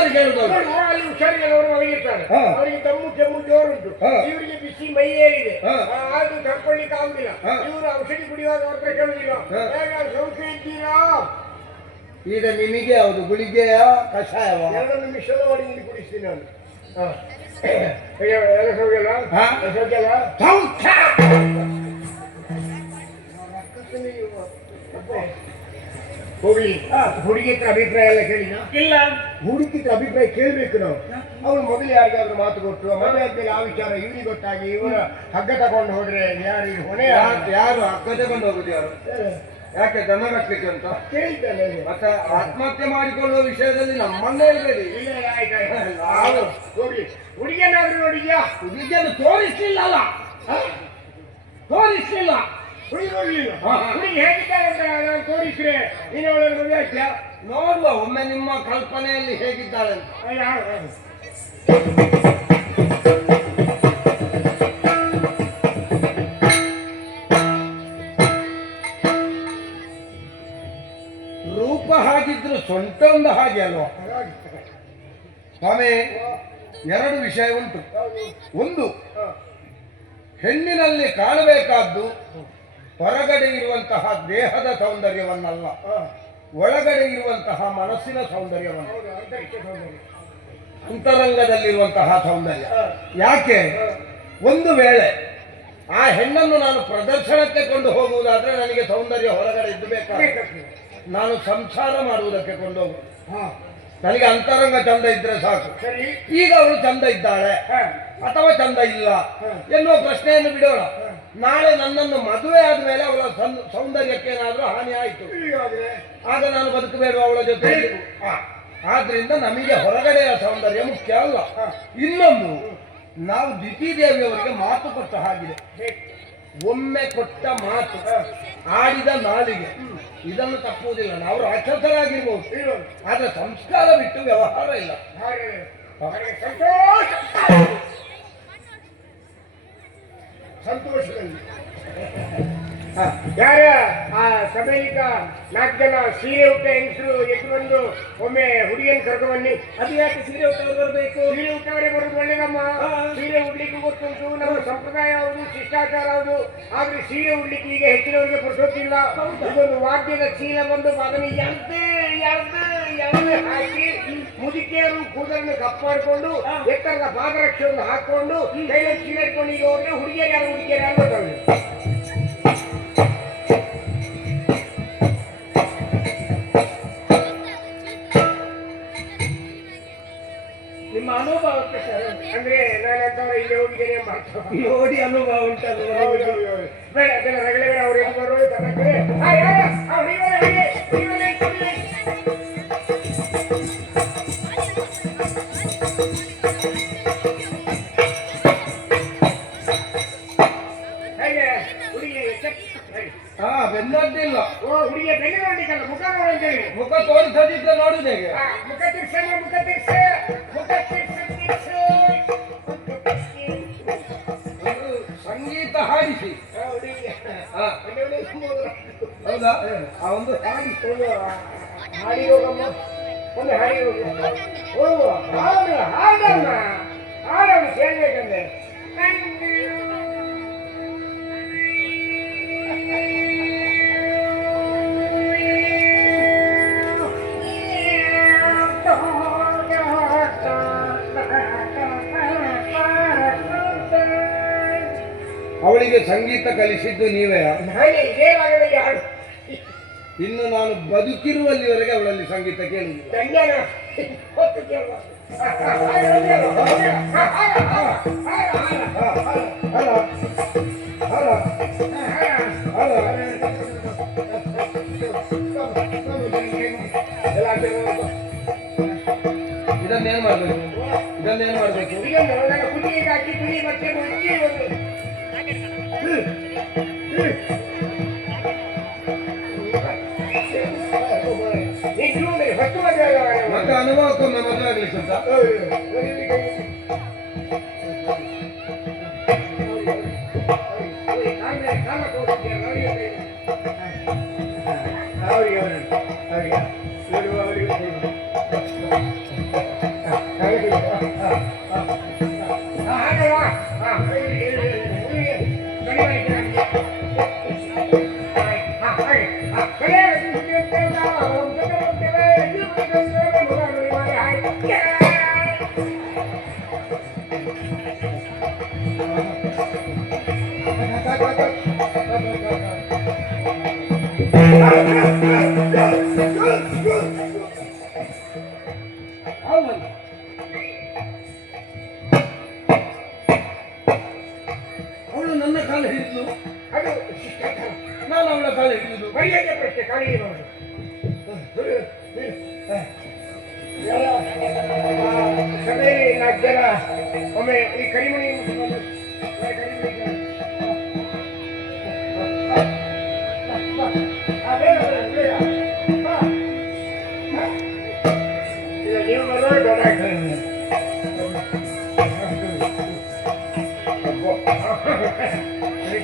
ಹುಷಾರಿಗೆ ಹೇಳುದಲ್ಲ. ಅಲ್ಲಿ ಹುಷಾರಿಗೆ ಅವರು ಮಲಗಿರ್ತಾರೆ, ಅವರಿಗೆ ತಮ್ಮು ಕೆಮ್ಮು ಜೋರುಂಟು, ಇವರಿಗೆ ಬಿಸಿ ಮೈಯೇ ಇದೆ, ಅದು ತಡ್ಕೊಳ್ಳಿಕ್ಕೆ ಆಗುದಿಲ್ಲ. ಇವರು ಔಷಧಿ ಕುಡಿಯುವಾಗ ಅವ್ರ ಹತ್ರ ಕೇಳುದಿಲ್ಲ, ಸೌಖ್ಯ ಇದ್ದೀರಾ? ಈಗ ನಿಮಗೆ ಯಾವುದು ಗುಳಿಗೆಯ ಕಷಾಯವ? ಎರಡನ್ನು ಮಿಶ್ರಣ ಮಾಡಿ ಇಲ್ಲಿ ಕುಡಿಸ್ತೀನಿ ನಾನು. ಎಲ್ಲ ಸೌಖ್ಯಲ್ಲ? ಸೌಖ್ಯಲ್ಲ? ಹೋಗ್ಲಿ. ಹುಡುಗಿ ಹತ್ರ ಅಭಿಪ್ರಾಯ ಎಲ್ಲ ಕೇಳಿನ? ಇಲ್ಲ. ಹುಡುಗಿ ಹತ್ರ ಅಭಿಪ್ರಾಯ ಕೇಳ್ಬೇಕು ನಾವು. ಅವಳು ಮೊದಲು ಯಾರಿಗಾದ್ರೂ ಮಾತು ಕೊಟ್ಟು ಮದುವೆ ಆದ್ಮೇಲೆ ಆ ವಿಚಾರ ಇವರಿಗೆ ಗೊತ್ತಾಗಿ ಇವರ ಹಗ್ಗ ತಗೊಂಡು ಹೋದ್ರೆ ಯಾರು ಹೊಣೆ? ಯಾರು ಹಗ್ಗ ತಗೊಂಡು ಹೋಗುದು? ಯಾರು? ಯಾಕೆ ದನ ಕಟ್ಲಿಕ್ಕೆ ಅಂತ ಕೇಳಿದ್ದಾನೆ. ಮತ್ತೆ ಆತ್ಮಹತ್ಯೆ ಮಾಡಿಕೊಳ್ಳುವ ವಿಷಯದಲ್ಲಿ ನಮ್ಮನ್ನೇ ಹೇಳ್ಬೇಡಿ. ಇಲ್ಲ ಆಯ್ತಾಯ್ತು ಹೋಗ್ಲಿ. ಹುಡುಗಿಯನ್ನಾದ್ರೂ ನೋಡಿದ್ಯಾ? ಹುಡುಗಿಯನ್ನು ತೋರಿಸ್ಲಿಲ್ಲ ಅಲ್ಲ, ತೋರಿಸ್ಲಿಲ್ಲ. ಹುಡುಗಿ ನೋಡ್ಲಿಲ್ಲ. ಹುಡುಗಿ ಹೇಗಿದ್ದಾರೆ ಅಂತ ನಾನು ತೋರಿಸ್ರೆ ನೀನು ಅವಳನ್ನು ಮದುವೆ ಆಗ್ತೀಯಾ? ನೋಡುವ ಒಮ್ಮೆ ನಿಮ್ಮ ಕಲ್ಪನೆಯಲ್ಲಿ ಹೇಗಿದ್ದಾಳೆ ಅಂತ. ರೂಪ ಹಾಗಿದ್ರು ಸೊಂಟ ಒಂದು ಹಾಗೆ ಅಲ್ವಾ ಸ್ವಾಮಿ? ಎರಡು ವಿಷಯ ಉಂಟು. ಒಂದು, ಹೆಣ್ಣಿನಲ್ಲಿ ಕಾಣಬೇಕಾದ್ದು ಹೊರಗಡೆ ಇರುವಂತಹ ದೇಹದ ಸೌಂದರ್ಯವನ್ನಲ್ಲ, ಒಳಗಡೆ ಇರುವಂತಹ ಮನಸ್ಸಿನ ಸೌಂದರ್ಯವನ್ನು, ಅಂತರಂಗದಲ್ಲಿರುವಂತಹ ಸೌಂದರ್ಯ. ಯಾಕೆ? ಒಂದು ವೇಳೆ ಆ ಹೆಣ್ಣನ್ನು ನಾನು ಪ್ರದರ್ಶನಕ್ಕೆ ಕೊಂಡು ಹೋಗುವುದಾದ್ರೆ ನನಗೆ ಸೌಂದರ್ಯ ಹೊರಗಡೆ ಇದ್ದು ಬೇಕಾಗ್ತದೆ. ನಾನು ಸಂಸಾರ ಮಾಡುವುದಕ್ಕೆ ಕೊಂಡೋಗುದು. ನನಗೆ ಅಂತರಂಗ ಚಂದ ಇದ್ರೆ ಸಾಕು. ಈಗ ಅವಳು ಚಂದ ಇದ್ದಾಳೆ ಅಥವಾ ಚಂದ ಇಲ್ಲ ಎನ್ನುವ ಪ್ರಶ್ನೆಯನ್ನು ಬಿಡೋಣ. ನಾಳೆ ನನ್ನನ್ನು ಮದುವೆ ಆದ್ಮೇಲೆ ಅವಳ ಸೌಂದರ್ಯಕ್ಕೆ ಏನಾದ್ರೂ ಹಾನಿ ಆಯಿತು, ಆಗ ನಾನು ಬದುಕಬೇಡ ಅವಳ ಜೊತೆ. ಆದ್ರಿಂದ ನಮಗೆ ಹೊರಗಡೆಯ ಸೌಂದರ್ಯ ಮುಖ್ಯ ಅಲ್ಲ. ಇನ್ನೊಂದು, ನಾವು ದಿತಿದೇವಿಯವರಿಗೆ ಮಾತು ಕೊಟ್ಟ ಹಾಗಿದೆ. ಒಮ್ಮೆ ಕೊಟ್ಟ ಮಾತು, ಆಡಿದ ನಾಲಿಗೆ, ಇದನ್ನು ತಪ್ಪುವುದಿಲ್ಲ. ನಾವು ರಾಕ್ಷಸರಾಗಿರ್ಬೋದು, ಆದ್ರೆ ಸಂಸ್ಕಾರ ಬಿಟ್ಟು ವ್ಯವಹಾರ ಇಲ್ಲ. ಸಂತೋಷದಲ್ಲಿ ಯಾರ ಆ ಸಭೆಯಿಂದ 4 ಜನ ಸೀರೆ ಉಟ್ಟ ಹೆಂಗಸರು ಎದ್ದು ಬಂದು ಒಮ್ಮೆ ಹುಡುಗಿಯನ್ನು ಕರ್ಕೊಂಡ್ಬನ್ನಿ. ಅದು ಯಾಕೆ ಸೀರೆ ಉಟ್ಟವರು ಬರಬೇಕು? ಸೀರೆ ಉಟ್ಟವರೇ ಬರೋದು ಒಳ್ಳೇದಮ್ಮ. ಸೀರೆ ಉಡ್ಲಿಕ್ಕೆ ಗೊತ್ತುಂಟು, ನಮ್ಮ ಸಂಪ್ರದಾಯ ಹೌದು, ಶಿಷ್ಟಾಚಾರ ಹೌದು. ಆದ್ರೆ ಸೀರೆ ಉಡ್ಲಿಕ್ಕೆ ಈಗ ಹೆಚ್ಚಿನವರಿಗೆ ಪುರುಸೊತ್ತಿಲ್ಲ. ಇದೊಂದು ವಾದ್ಯದ ಚೀಲ ಬಂದು ಅದನ್ನು ಎಳ್ದೆ ಹಾಕಿ ಮುದುಕಿಯರು ಕೂದಲನ್ನು ಕಪ್ ಮಾಡಿಕೊಂಡು ಎತ್ತರದ ಪಾದರಕ್ಷೆಯನ್ನು ಹಾಕೊಂಡು ಕೈಯಲ್ಲಿ ಚೀಲ ಇಟ್ಕೊಂಡು ಈಗ ಹೋದ್ರೆ ಹುಡುಗಿಯರು ಯಾರು ಗೊತ್ತಾಗಲಿ. ನಿಮ್ಮ ಅನುಭವಕ್ಕೆ ಅಂದ್ರೆ ನಾನಂತವ್ರ ಇಲ್ಲಿ ಹೋಗಿದ್ದೇನೆ ನೋಡಿ ಅನುಭವ ಉಂಟಲ್ಲ. ಬೇಡ ಅದೆಲ್ಲ ರಗಳೆ ಬೇಡ. ಅವ್ರು ಎದ್ದು ಬರೋದು ತಗೊಂಡ್ರೆ ಬೆನ್ನಡ್ಡಿಲ್ಲ. ಹುಡುಗಿಯ ಬೆನ್ನು ನೋಡ್ಲಿಕ್ಕಲ್ಲ, ಮುಖ ನೋಡಂತೇಳಿ. ಮುಖ ತೋರಿಸದಿದ್ರೆ ನೋಡುದು ಹೇಗೆ? ಮುಖ ತಿರ್ಸೆ, ಮುಖ ತಿರ್ಸೆ, ಮುಖ ತಿರ್ಸೆ ತಿರ್ಸೆ. ಸಂಗೀತ ಹಾಡಿಸಿ. ಹೌದಾ? ಆ ಒಂದು ಹಾಡಿ ಹೋಗಮ್ಮ, ಒಂದು ಹಾಡಿ ಹೋಗುವ. ಹಾಡಮ್ಮ ಹಾಡಮ್ಮ ಸೇರ್ಬೇಕಂದ್ರೆ ಅವಳಿಗೆ ಸಂಗೀತ ಕಲಿಸಿದ್ದು ನೀವೇ? ಇನ್ನು ನಾನು ಬದುಕಿರುವಲ್ಲಿವರೆಗೆ ಅವಳಲ್ಲಿ ಸಂಗೀತ ಕೇಳುವುದಿಲ್ಲ. ಇದನ್ನೇನು ಮಾಡಬೇಕು? ಇದನ್ನೇನು ಮಾಡಬೇಕು? ಮತ್ತೆ ಅನುಭವಕ್ಕೊಮ್ಮೆ ಮದುವೆ ಆಗ್ಲಿಕ್ಕೆ ಅಂತ ಅವರಿಗೆ ಅವನು ಅವಳು ನನ್ನ ಕಾಲ ಹಿಡಿದ್ಲು, ಅದು ಶಿಷ್ಟಾಚಾರ. ನಾನು ಅವಳ ಕಾಲ ಹಿಡಿಯುದು. ಮರ್ಯಾದೆ ಪ್ರಶ್ನೆ ಕಾಲಿಗೆ ನೋಡಿ. ಸಭೆ 4 ಜನ ಒಮ್ಮೆ ಈ ಕರಿಮಣಿ ನೀವು ಬರೋದು ದೊಡ್ಡ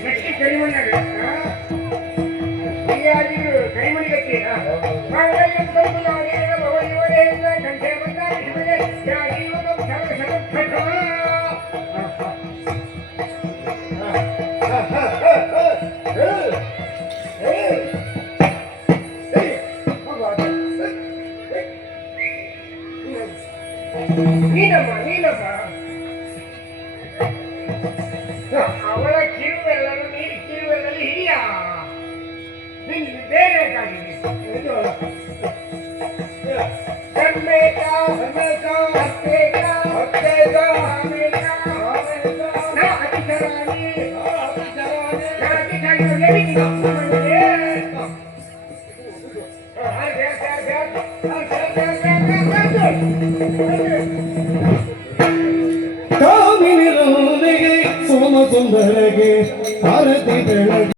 ಗಟ್ಟಿ ಕರಿಮಣಿ ಕರಿಮಣಿ ಗಟ್ಟಿ ನೀನಮ್ಮ ಅವಳ ಕಿರುವೆಲ್ಲರೂ ನೀನು ಕಿರುವೆಲ್ಲಲ್ಲಿ ಹಿಡಿಯ ನಿನ್ಗೆ ಬೇರೆ ಕಾಗಿದೆ ಸಮೇತ ಹತ್ತೇಕ ನಾ ಅತಿಶರಾಣಿ ಕಾಮಿನಿ ರಾಣಿಗೆ ಸೋಮ ಸುಂದರಗೆ ಆರತಿ ಬೆಳಗ್ಗೆ